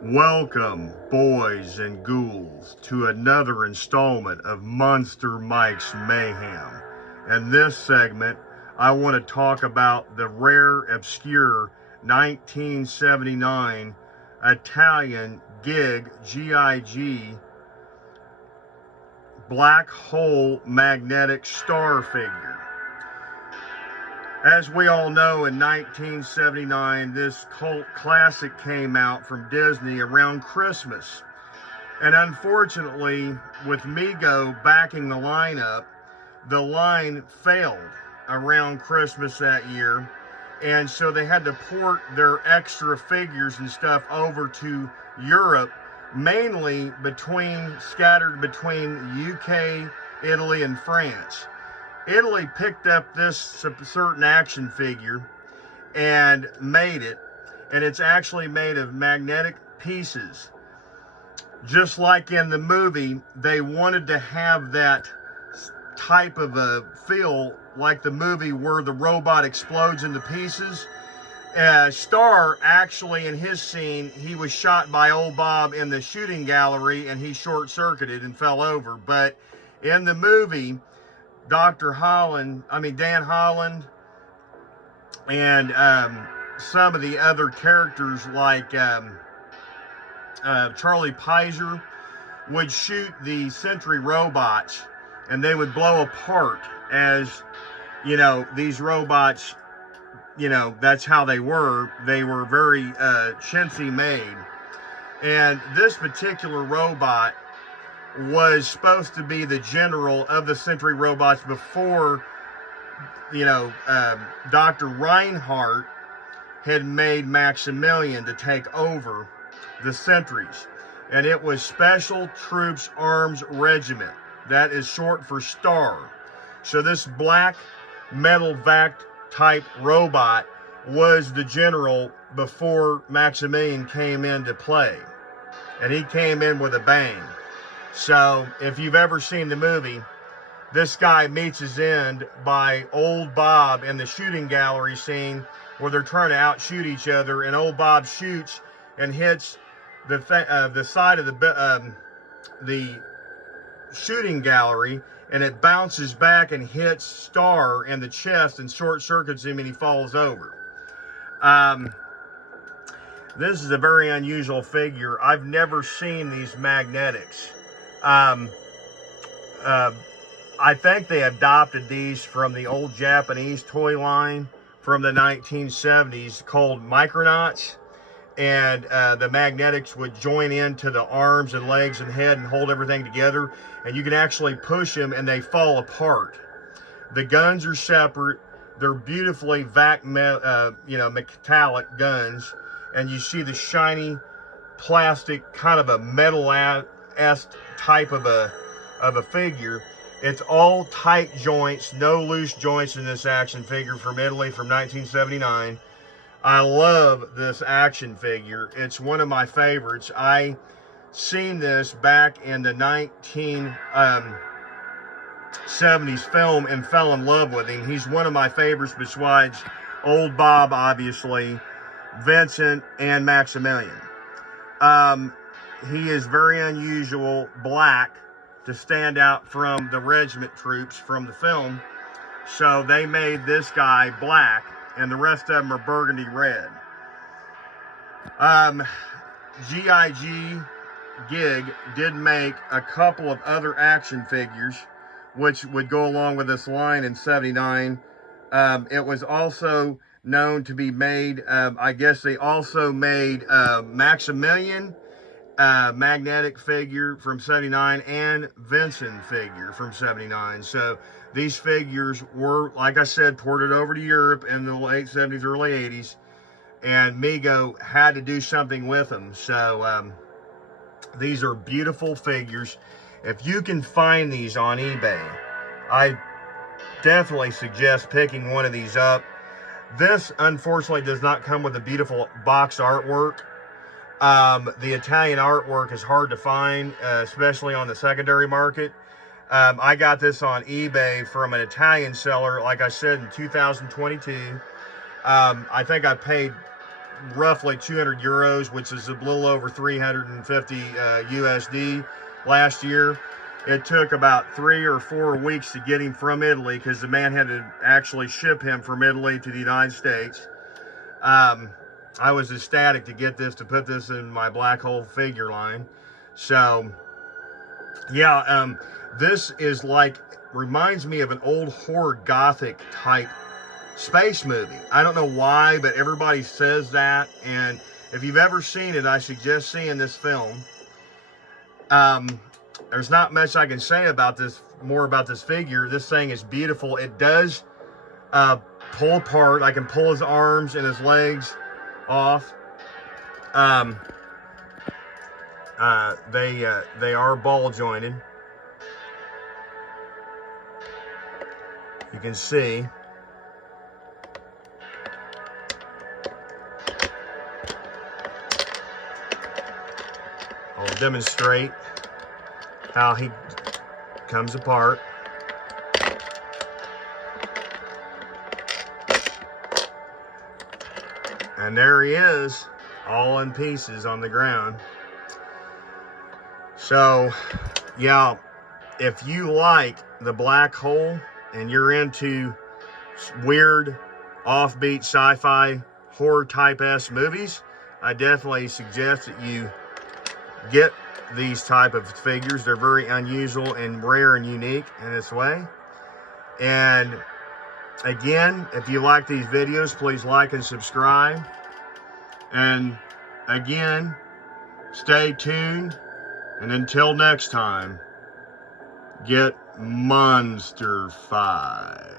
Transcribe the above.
Welcome, boys and ghouls, to another installment of Monster Mike's Mayhem. In this segment, I want to talk about the rare, obscure 1979 Italian g.i.g. black hole magnetic star figure. As we all know, in 1979, this cult classic came out from Disney around Christmas. And unfortunately, with Mego backing the lineup, the line failed around Christmas that year. And so they had to port their extra figures and stuff over to Europe, mainly scattered between UK, Italy, and France. Italy picked up this certain action figure and made it, and it's actually made of magnetic pieces. Just like in the movie, they wanted to have that type of a feel like the movie where the robot explodes into pieces. S.t.a.R. actually, in his scene, he was shot by old Bob in the shooting gallery and he short-circuited and fell over. But in the movie, Dan Holland, and some of the other characters like Charlie Pizer would shoot the Sentry robots and they would blow apart as, these robots, that's how they were. They were very chintzy made. And this particular robot was supposed to be the general of the Sentry robots before, Dr. Reinhardt had made Maximilian to take over the Sentries. And it was Special Troops Arms Regiment. That is short for S.t.a.R. So this black metal vac type robot was the general before Maximilian came into play. And he came in with a bang. So, if you've ever seen the movie, this guy meets his end by old Bob in the shooting gallery scene where they're trying to outshoot each other, and old Bob shoots and hits the side of the shooting gallery, and it bounces back and hits S.t.a.R. in the chest and short circuits him, and he falls over. This is a very unusual figure. I've never seen these magnetics. I think they adopted these from the old Japanese toy line from the 1970s called Micronauts, and the magnetics would join into the arms and legs and head and hold everything together, and you can actually push them and they fall apart. The guns are separate. They're beautifully metallic guns, and you see the shiny plastic, kind of a metal-esque type of a figure. It's all tight joints, no loose joints in this action figure from Italy from 1979. I love this action figure. It's one of my favorites. I seen this back in the 1970s film and fell in love with him. He's one of my favorites besides old Bob, obviously, Vincent, and Maximilian. He is very unusual, black, to stand out from the regiment troops from the film. So they made this guy black, and the rest of them are burgundy red. g.i.g. did make a couple of other action figures, which would go along with this line in '79. It was also known to be made, I guess they also made Maximilian magnetic figure from '79 and Vincent figure from '79. So these figures were, like I said, ported over to Europe in the late '70s, early '80s, and Mego had to do something with them. So these are beautiful figures. If you can find these on eBay, I definitely suggest picking one of these up. This, unfortunately, does not come with a beautiful box artwork. The Italian artwork is hard to find, especially on the secondary market. I got this on eBay from an Italian seller, like I said, in 2022. I think I paid roughly 200 euros, which is a little over 350 USD last year. It took about 3 or 4 weeks to get him from Italy because the man had to actually ship him from Italy to the United States. I was ecstatic to get this, to put this in my black hole figure line. So, yeah, this is like, reminds me of an old horror gothic type space movie. I don't know why, but everybody says that. And if you've ever seen it, I suggest seeing this film. There's not much I can say about this, more about this figure. This thing is beautiful. It does pull apart. I can pull his arms and his legs off. They are ball jointed. You can see. I'll demonstrate how he comes apart. And there he is, all in pieces on the ground. So, yeah, if you like the black hole and you're into weird, offbeat, sci-fi, horror type-esque movies, I definitely suggest that you get these type of figures. They're very unusual and rare and unique in this way. And again, if you like these videos, please like and subscribe. And again, stay tuned. And until next time, get Monster 5.